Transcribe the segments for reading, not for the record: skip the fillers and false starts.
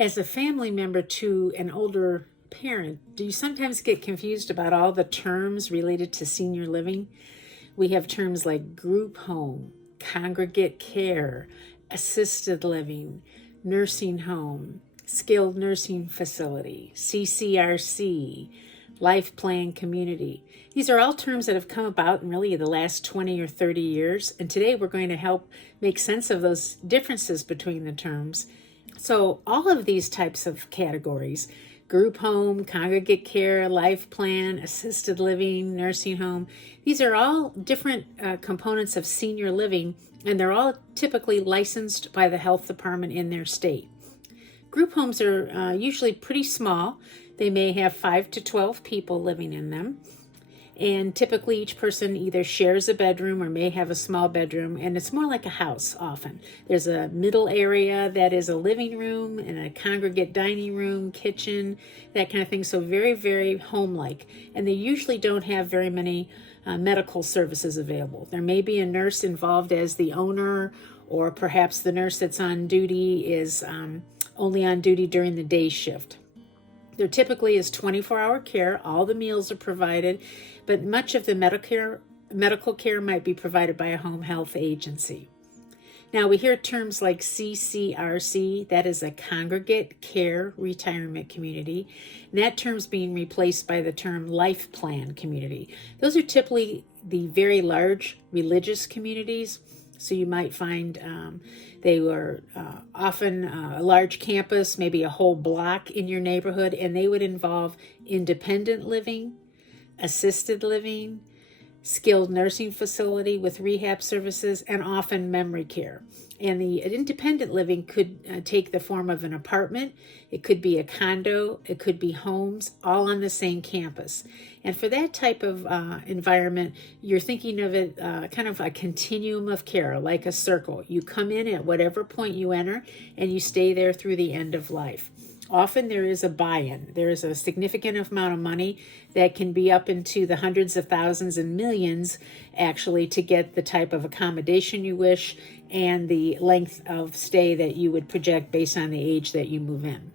As a family member to an older parent, do you sometimes get confused about all the terms related to senior living? We have terms like group home, congregate care, assisted living, nursing home, skilled nursing facility, CCRC, life plan community. These are all terms that have come about in really the last 20 or 30 years, and today we're going to help make sense of those differences between the terms. So all of these types of categories, group home, congregate care, life plan, assisted living, nursing home, these are all different components of senior living, and they're all typically licensed by the health department in their state. Group homes are usually pretty small. They may have 5 to 12 people living in them. And typically each person either shares a bedroom or may have a small bedroom, and it's more like a house often. There's a middle area that is a living room and a congregate dining room, kitchen, that kind of thing. So very, very home-like. And they usually don't have very many medical services available. There may be a nurse involved as the owner, or perhaps the nurse that's on duty is only on duty during the day shift. There typically is 24-hour care. All the meals are provided, but much of the medical care might be provided by a home health agency. Now, we hear terms like CCRC, that is a congregate care retirement community, and that term's being replaced by the term life plan community. Those are typically the very large religious communities. So you might find they were often a large campus, maybe a whole block in your neighborhood, and they would involve independent living, assisted living, skilled nursing facility with rehab services, and often memory care. And the independent living could take the form of an apartment, it could be a condo, it could be homes, all on the same campus. And for that type of environment, you're thinking of it kind of a continuum of care, like a circle. You come in at whatever point you enter, and you stay there through the end of life. Often there is a buy-in. There is a significant amount of money that can be up into the hundreds of thousands and millions, actually, to get the type of accommodation you wish and the length of stay that you would project based on the age that you move in.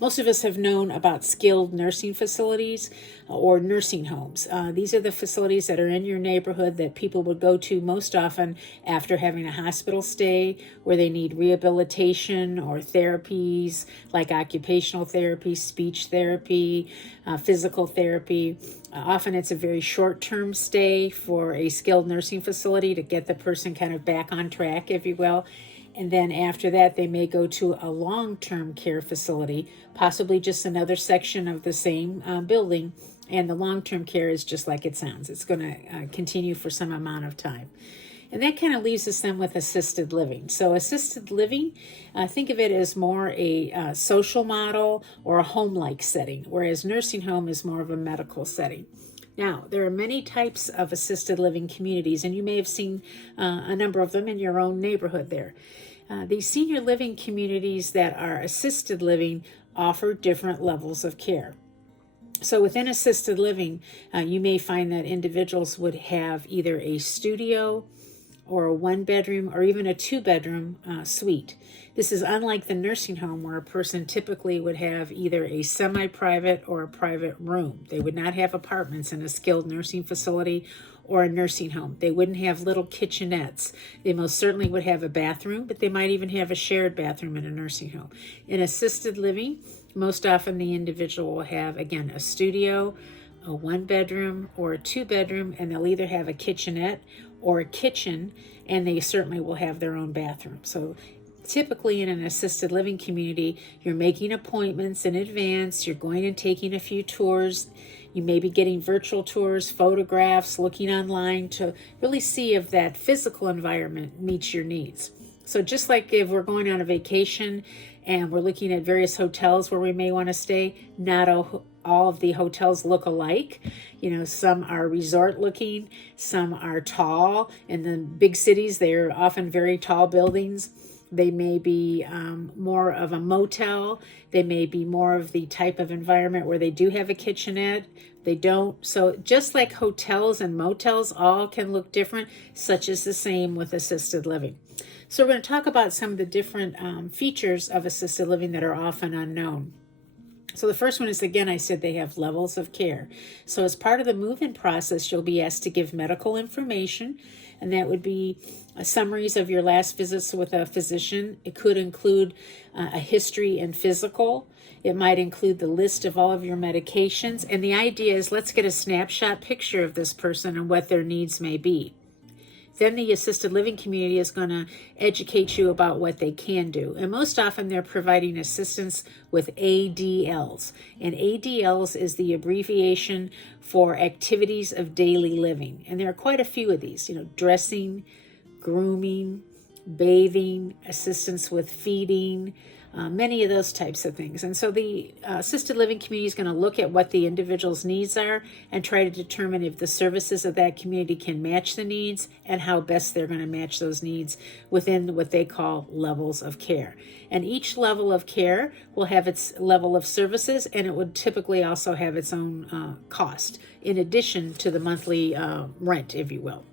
Most of us have known about skilled nursing facilities or nursing homes. These are the facilities that are in your neighborhood that people would go to most often after having a hospital stay, where they need rehabilitation or therapies like occupational therapy, speech therapy, physical therapy. Often it's a very short-term stay for a skilled nursing facility to get the person kind of back on track, if you will. And then after that, they may go to a long-term care facility, possibly just another section of the same building. And the long-term care is just like it sounds. It's going to continue for some amount of time. And that kind of leaves us then with assisted living. So assisted living, think of it as more a social model or a home-like setting, whereas nursing home is more of a medical setting. Now, there are many types of assisted living communities, and you may have seen a number of them in your own neighborhood there. These senior living communities that are assisted living offer different levels of care. So within assisted living, you may find that individuals would have either a studio or a one-bedroom or even a two-bedroom suite. This is unlike the nursing home, where a person typically would have either a semi-private or a private room. They would not have apartments in a skilled nursing facility or a nursing home. They wouldn't have little kitchenettes. They most certainly would have a bathroom, but they might even have a shared bathroom in a nursing home. In assisted living, most often the individual will have, again, a studio, a one-bedroom, or a two-bedroom, and they'll either have a kitchenette or a kitchen, and they certainly will have their own bathroom. So typically in an assisted living community, you're making appointments in advance, you're going and taking a few tours, you may be getting virtual tours, photographs, looking online to really see if that physical environment meets your needs. So just like if we're going on a vacation and we're looking at various hotels where we may want to stay, not all of the hotels look alike. You know, some are resort looking, some are tall. In the big cities, they're often very tall buildings. They may be more of a motel. They may be more of the type of environment where they do have a kitchenette. They don't. So just like hotels and motels all can look different, such is the same with assisted living. So we're going to talk about some of the different features of assisted living that are often unknown. So the first one is, again, I said they have levels of care. So as part of the move-in process, you'll be asked to give medical information, and that would be summaries of your last visits with a physician. It could include a history and physical. It might include the list of all of your medications. And the idea is, let's get a snapshot picture of this person and what their needs may be. Then the assisted living community is going to educate you about what they can do. And most often they're providing assistance with ADLs. And ADLs is the abbreviation for activities of daily living. And there are quite a few of these, dressing, grooming, bathing, assistance with feeding, many of those types of things. And so the assisted living community is going to look at what the individual's needs are and try to determine if the services of that community can match the needs and how best they're going to match those needs within what they call levels of care. And each level of care will have its level of services, and it would typically also have its own cost in addition to the monthly rent, if you will.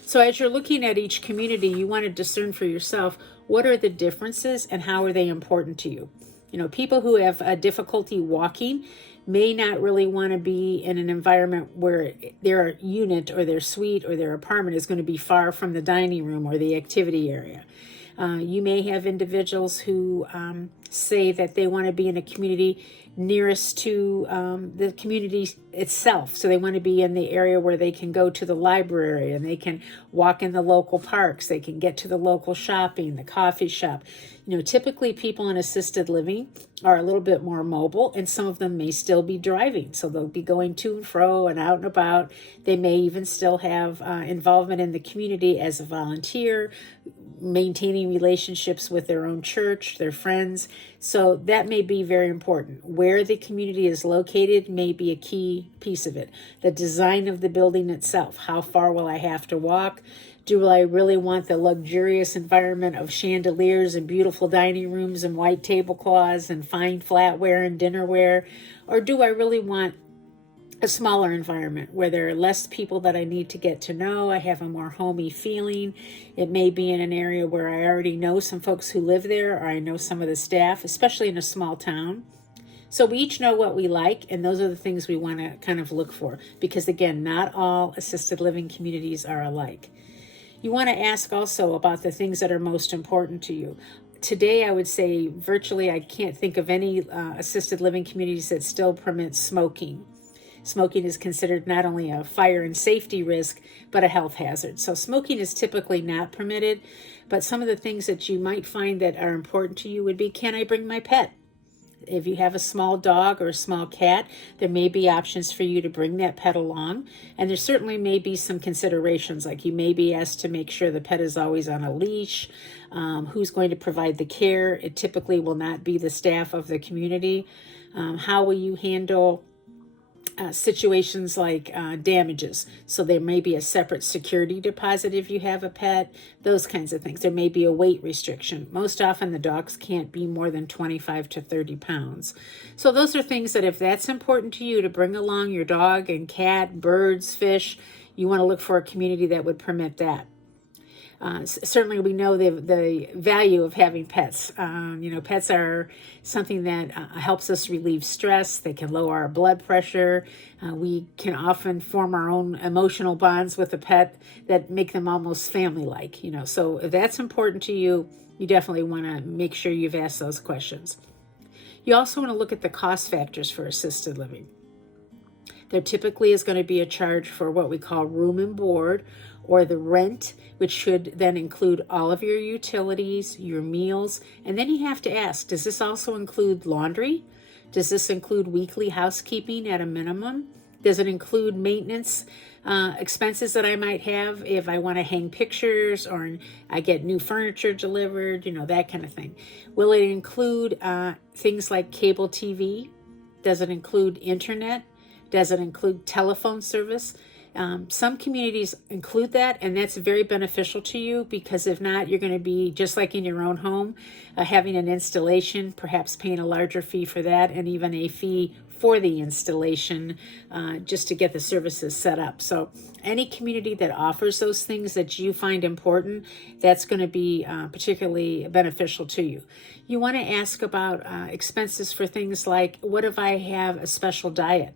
So as you're looking at each community, you want to discern for yourself, what are the differences and how are they important to you? People who have a difficulty walking may not really want to be in an environment where their unit or their suite or their apartment is going to be far from the dining room or the activity area. You may have individuals who say that they want to be in a community nearest to the community itself. So they want to be in the area where they can go to the library and they can walk in the local parks. They can get to the local shopping, the coffee shop. Typically people in assisted living are a little bit more mobile, and some of them may still be driving. So they'll be going to and fro and out and about. They may even still have involvement in the community as a volunteer, maintaining relationships with their own church, their friends. So that may be very important. Where the community is located may be a key piece of it. The design of the building itself. How far will I have to walk? Do I really want the luxurious environment of chandeliers and beautiful dining rooms and white tablecloths and fine flatware and dinnerware? Or do I really want a smaller environment where there are less people that I need to get to know? I have a more homey feeling. It may be in an area where I already know some folks who live there, or I know some of the staff, especially in a small town. So we each know what we like, and those are the things we want to kind of look for, because again, not all assisted living communities are alike. You want to ask also about the things that are most important to you. Today, I would say virtually I can't think of any assisted living communities that still permit smoking. Smoking is considered not only a fire and safety risk, but a health hazard. So smoking is typically not permitted, but some of the things that you might find that are important to you would be, can I bring my pet? If you have a small dog or a small cat, there may be options for you to bring that pet along. And there certainly may be some considerations, like you may be asked to make sure the pet is always on a leash. Who's going to provide the care? It typically will not be the staff of the community. How will you handle situations like damages? So there may be a separate security deposit if you have a pet, those kinds of things. There may be a weight restriction. Most often the dogs can't be more than 25 to 30 pounds. So those are things that if that's important to you to bring along your dog and cat, birds, fish, you want to look for a community that would permit that. Certainly we know the value of having pets. Pets are something that helps us relieve stress. They can lower our blood pressure. We can often form our own emotional bonds with a pet that make them almost family-like. So if that's important to you, you definitely want to make sure you've asked those questions. You also want to look at the cost factors for assisted living. There typically is going to be a charge for what we call room and board, or the rent, which should then include all of your utilities, your meals. And then you have to ask, does this also include laundry? Does this include weekly housekeeping at a minimum? Does it include maintenance expenses that I might have if I want to hang pictures or I get new furniture delivered, that kind of thing? Will it include things like cable TV? Does it include internet? Does it include telephone service? Some communities include that, and that's very beneficial to you, because if not, you're going to be just like in your own home, having an installation, perhaps paying a larger fee for that, and even a fee for the installation, just to get the services set up. So any community that offers those things that you find important, that's going to be particularly beneficial to you. You want to ask about expenses for things like, what if I have a special diet?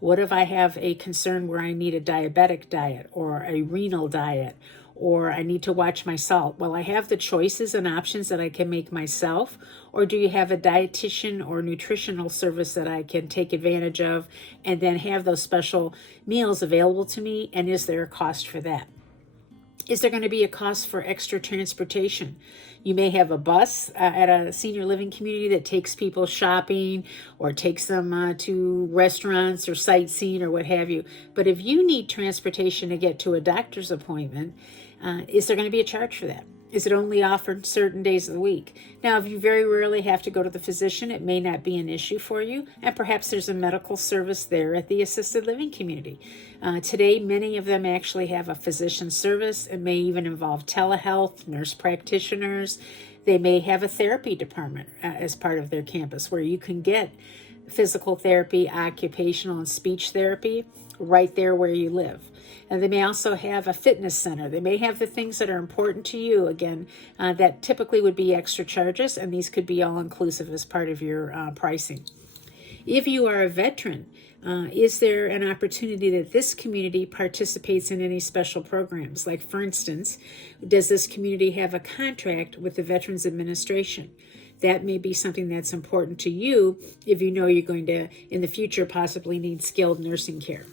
What if I have a concern where I need a diabetic diet or a renal diet, or I need to watch my salt? Well, I have the choices and options that I can make myself, or do you have a dietitian or nutritional service that I can take advantage of and then have those special meals available to me? And is there a cost for that? Is there going to be a cost for extra transportation? You may have a bus at a senior living community that takes people shopping or takes them to restaurants or sightseeing or what have you. But if you need transportation to get to a doctor's appointment, is there going to be a charge for that? Is it only offered certain days of the week? Now, if you very rarely have to go to the physician, it may not be an issue for you, and perhaps there's a medical service there at the assisted living community. Today, many of them actually have a physician service. It may even involve telehealth, nurse practitioners. They may have a therapy department as part of their campus where you can get physical therapy, occupational and speech therapy right there where you live. And they may also have a fitness center. They may have the things that are important to you, again, that typically would be extra charges, and these could be all inclusive as part of your pricing. If you are a veteran, is there an opportunity that this community participates in any special programs? Like, for instance, does this community have a contract with the Veterans Administration? That may be something that's important to you if you know you're going to, in the future, possibly need skilled nursing care.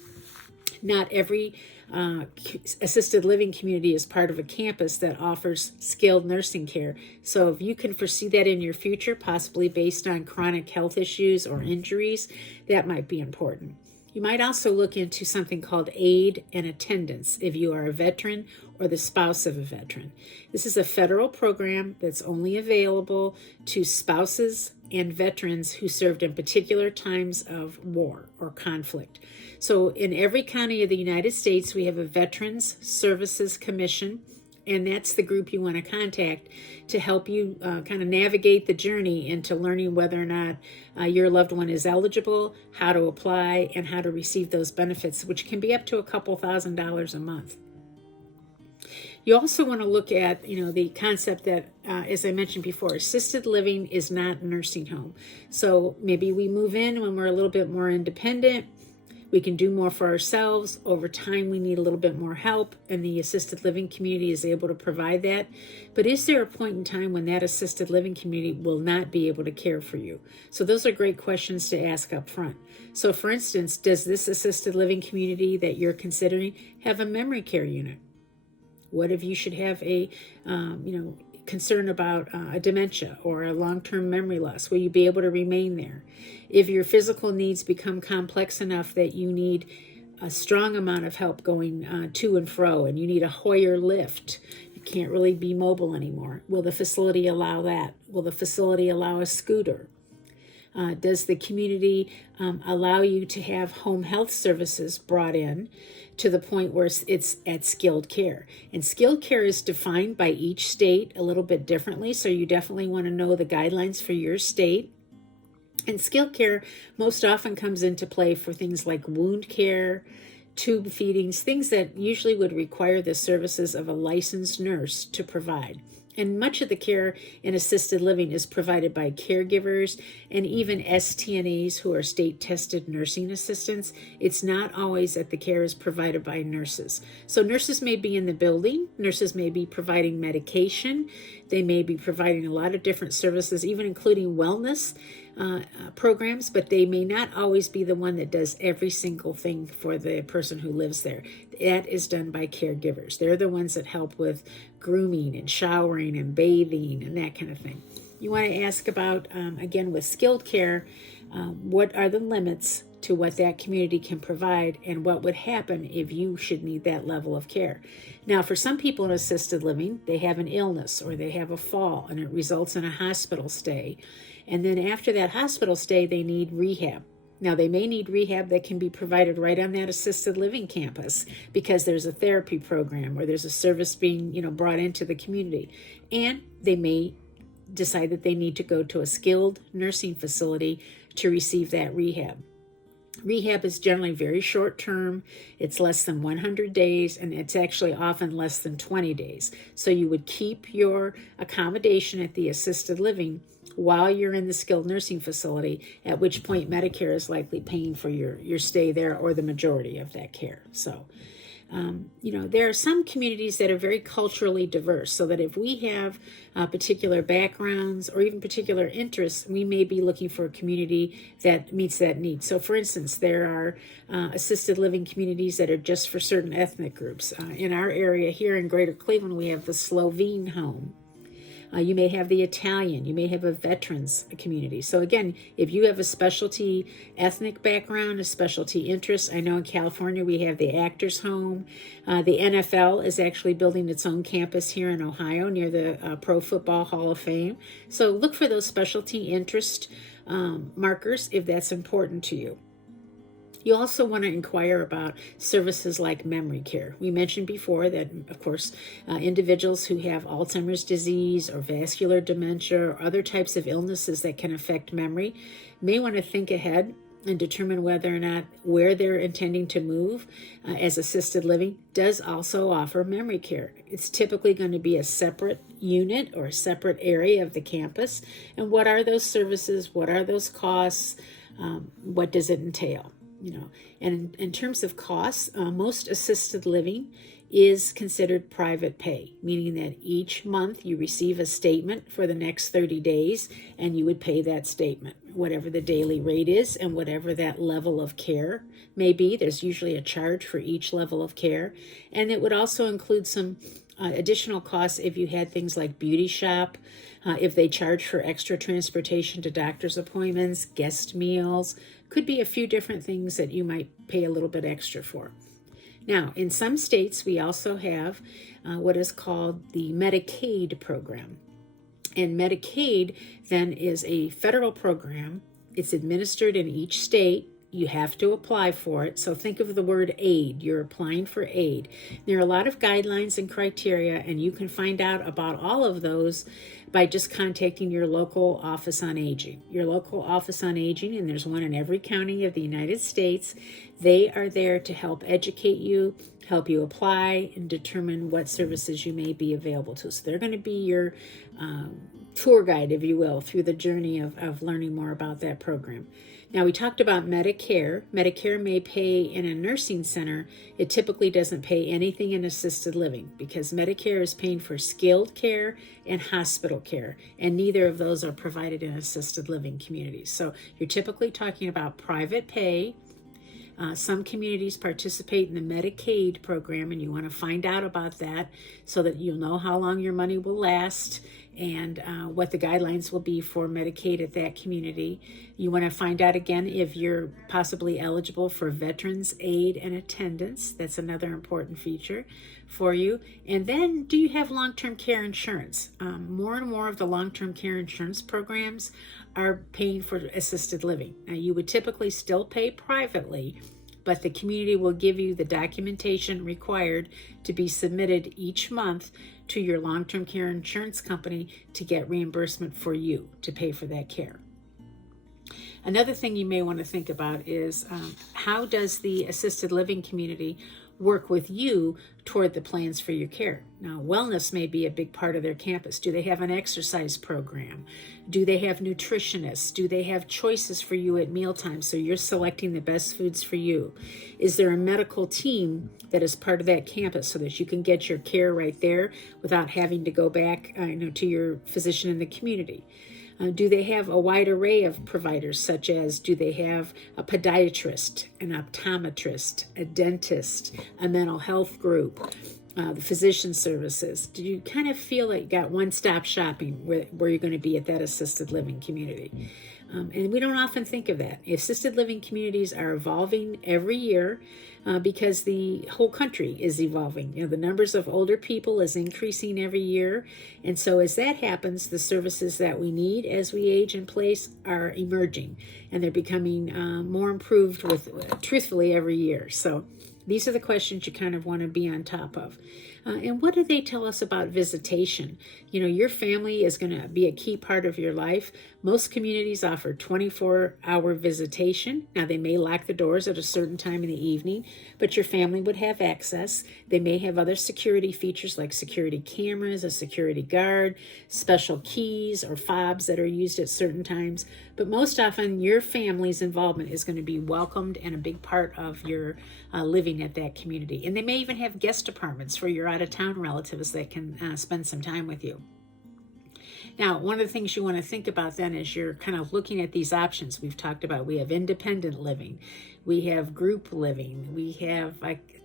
Not every assisted living community is part of a campus that offers skilled nursing care. So if you can foresee that in your future, possibly based on chronic health issues or injuries, that might be important. You might also look into something called aid and attendance if you are a veteran or the spouse of a veteran. This is a federal program that's only available to spouses and veterans who served in particular times of war or conflict. So in every county of the United States, we have a Veterans Services Commission, and that's the group you want to contact to help you kind of navigate the journey into learning whether or not your loved one is eligible, how to apply, and how to receive those benefits, which can be up to a couple $1,000s a month. You also want to look at, the concept that, as I mentioned before, assisted living is not nursing home. So maybe we move in when we're a little bit more independent. We can do more for ourselves. Over time, we need a little bit more help, and the assisted living community is able to provide that. But is there a point in time when that assisted living community will not be able to care for you? So those are great questions to ask up front. So for instance, does this assisted living community that you're considering have a memory care unit? What if you should have a, concern about a dementia or a long-term memory loss? Will you be able to remain there? If your physical needs become complex enough that you need a strong amount of help going to and fro, and you need a Hoyer lift, you can't really be mobile anymore, will the facility allow that? Will the facility allow a scooter? Does the community allow you to have home health services brought in to the point where it's at skilled care? And skilled care is defined by each state a little bit differently, so you definitely want to know the guidelines for your state. And skilled care most often comes into play for things like wound care, tube feedings, things that usually would require the services of a licensed nurse to provide. And much of the care in assisted living is provided by caregivers and even STNAs, who are state-tested nursing assistants. It's not always that the care is provided by nurses. So nurses may be in the building. Nurses may be providing medication. They may be providing a lot of different services, even including wellness programs, but they may not always be the one that does every single thing for the person who lives there. That is done by caregivers. They're the ones that help with grooming and showering and bathing and that kind of thing. You want to ask about, again, with skilled care, what are the limits to what that community can provide, and what would happen if you should need that level of care. Now, for some people in assisted living, they have an illness or they have a fall and it results in a hospital stay. And then after that hospital stay, they need rehab. Now, they may need rehab that can be provided right on that assisted living campus because there's a therapy program or there's a service being, brought into the community. And they may decide that they need to go to a skilled nursing facility to receive that rehab. Rehab is generally very short term. It's less than 100 days, and it's actually often less than 20 days. So you would keep your accommodation at the assisted living while you're in the skilled nursing facility, at which point Medicare is likely paying for your stay there or the majority of that care. So, there are some communities that are very culturally diverse, so that if we have particular backgrounds or even particular interests, we may be looking for a community that meets that need. So, for instance, there are assisted living communities that are just for certain ethnic groups. In our area here in Greater Cleveland, we have the Slovene home. You may have the Italian, you may have a veterans community. So again, if you have a specialty ethnic background, a specialty interest, I know in California we have the Actors Home. The NFL is actually building its own campus here in Ohio near the Pro Football Hall of Fame. So look for those specialty interest markers if that's important to you. You also want to inquire about services like memory care. We mentioned before that, of course, individuals who have Alzheimer's disease or vascular dementia or other types of illnesses that can affect memory may want to think ahead and determine whether or not where they're intending to move as assisted living does also offer memory care. It's typically going to be a separate unit or a separate area of the campus. And what are those services? What are those costs? What does it entail? And in terms of costs, most assisted living is considered private pay, meaning that each month you receive a statement for the next 30 days and you would pay that statement, whatever the daily rate is and whatever that level of care may be. There's usually a charge for each level of care. And it would also include some additional costs if you had things like beauty shop, if they charge for extra transportation to doctor's appointments, guest meals. Could be a few different things that you might pay a little bit extra for. Now, in some states, we also have what is called the Medicaid program. And Medicaid then is a federal program. It's administered in each state. You have to apply for it. So think of the word aid. You're applying for aid. There are a lot of guidelines and criteria, and you can find out about all of those by just contacting your local office on aging. Your local office on aging, and there's one in every county of the United States, they are there to help educate you, help you apply, and determine what services you may be available to. So they're going to be your tour guide, if you will, through the journey of learning more about that program. Now, we talked about Medicare. Medicare may pay in a nursing center. It typically doesn't pay anything in assisted living because Medicare is paying for skilled care and hospital care, and neither of those are provided in assisted living communities. So you're typically talking about private pay. Some communities participate in the Medicaid program, and you want to find out about that so that you'll know how long your money will last and what the guidelines will be for Medicaid at that community. You want to find out again if you're possibly eligible for veterans aid and attendance. That's another important feature for you. And then, do you have long-term care insurance? More and more of the long-term care insurance programs are paying for assisted living. Now, you would typically still pay privately, but the community will give you the documentation required to be submitted each month to your long-term care insurance company to get reimbursement for you to pay for that care. Another thing you may want to think about is how does the assisted living community work with you toward the plans for your care? Now, wellness may be a big part of their campus. Do they have an exercise program? Do they have nutritionists? Do they have choices for you at mealtime so you're selecting the best foods for you? Is there a medical team that is part of that campus so that you can get your care right there without having to go back to your physician in the community? Do they have a wide array of providers, such as do they have a podiatrist, an optometrist, a dentist, a mental health group, the physician services? Do you kind of feel like you got one-stop shopping where you're going to be at that assisted living community? And we don't often think of that. Assisted living communities are evolving every year because the whole country is evolving. The numbers of older people is increasing every year. And so as that happens, the services that we need as we age in place are emerging. And they're becoming more improved truthfully every year. So these are the questions you kind of want to be on top of. And what do they tell us about visitation? Your family is going to be a key part of your life. Most communities offer 24-hour visitation. Now, they may lock the doors at a certain time in the evening, but your family would have access. They may have other security features like security cameras, a security guard, special keys or fobs that are used at certain times. But most often, your family's involvement is going to be welcomed and a big part of your living at that community. And they may even have guest apartments for your out-of-town relatives that can spend some time with you. Now, one of the things you want to think about then is you're kind of looking at these options we've talked about. We have independent living, we have group living, we have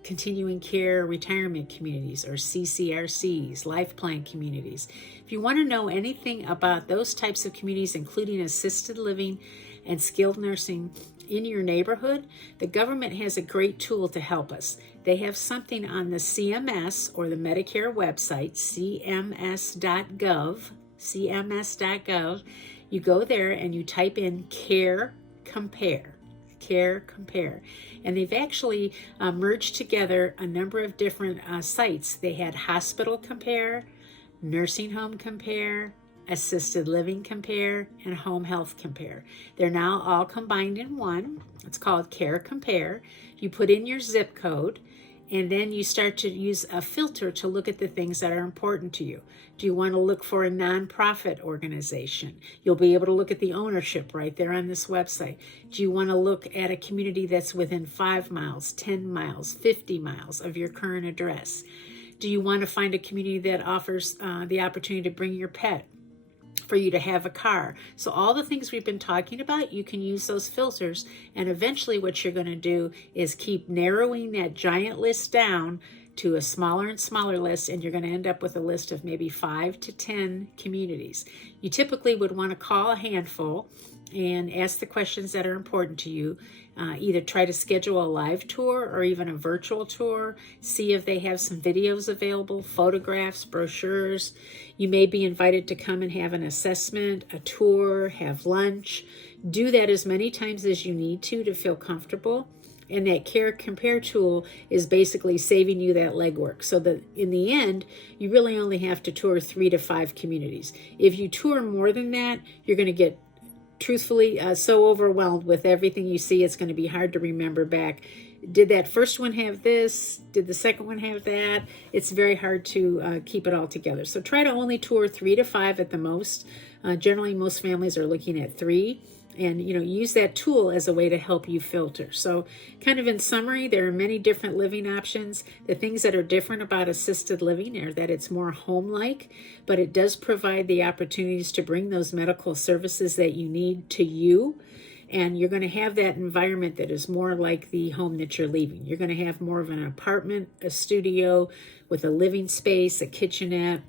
continuing care retirement communities or CCRCs, life plan communities. If you want to know anything about those types of communities, including assisted living and skilled nursing in your neighborhood, the government has a great tool to help us. They have something on the CMS or the Medicare website, cms.gov. You go there and you type in care compare, and they've actually merged together a number of different sites. They had hospital compare, nursing home compare, assisted living compare, and home health compare. They're now all combined in one. It's called Care Compare. You put in your zip code, and then you start to use a filter to look at the things that are important to you. Do you want to look for a nonprofit organization? You'll be able to look at the ownership right there on this website. Do you want to look at a community that's within 5 miles, 10 miles, 50 miles of your current address? Do you want to find a community that offers the opportunity to bring your pet, for you to have a car? So all the things we've been talking about, you can use those filters, and eventually what you're going to do is keep narrowing that giant list down to a smaller and smaller list, and you're going to end up with a list of maybe 5 to 10 communities. You typically would want to call a handful and ask the questions that are important to you. Either try to schedule a live tour or even a virtual tour. See if they have some videos available, photographs, brochures. You may be invited to come and have an assessment, a tour, have lunch. Do that as many times as you need to feel comfortable. And that Care Compare tool is basically saving you that legwork, so that in the end, you really only have to tour 3 to 5 communities. If you tour more than that, you're going to get truthfully so overwhelmed with everything you see, it's going to be hard to remember back. Did that first one have this? Did the second one have that? It's very hard to keep it all together. So try to only tour 3 to 5 at the most. Generally, most families are looking at 3. And, use that tool as a way to help you filter. So kind of in summary, there are many different living options. The things that are different about assisted living are that it's more home-like, but it does provide the opportunities to bring those medical services that you need to you. And you're going to have that environment that is more like the home that you're leaving. You're going to have more of an apartment, a studio with a living space, a kitchenette.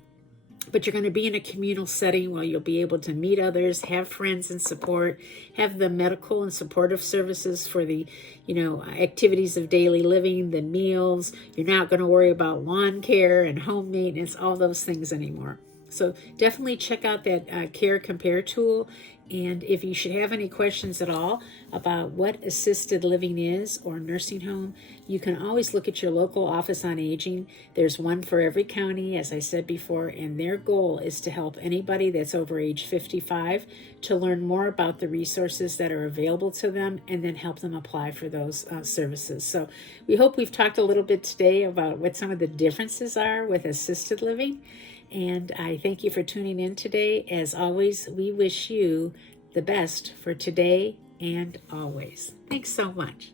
But you're going to be in a communal setting where you'll be able to meet others, have friends and support, have the medical and supportive services for the, activities of daily living, the meals. You're not going to worry about lawn care and home maintenance, all those things anymore. So definitely check out that Care Compare tool. And if you should have any questions at all about what assisted living is or nursing home, you can always look at your local office on aging. There's one for every county, as I said before, and their goal is to help anybody that's over age 55 to learn more about the resources that are available to them and then help them apply for those services. So we hope we've talked a little bit today about what some of the differences are with assisted living. And I thank you for tuning in today. As always, we wish you the best for today and always. Thanks so much.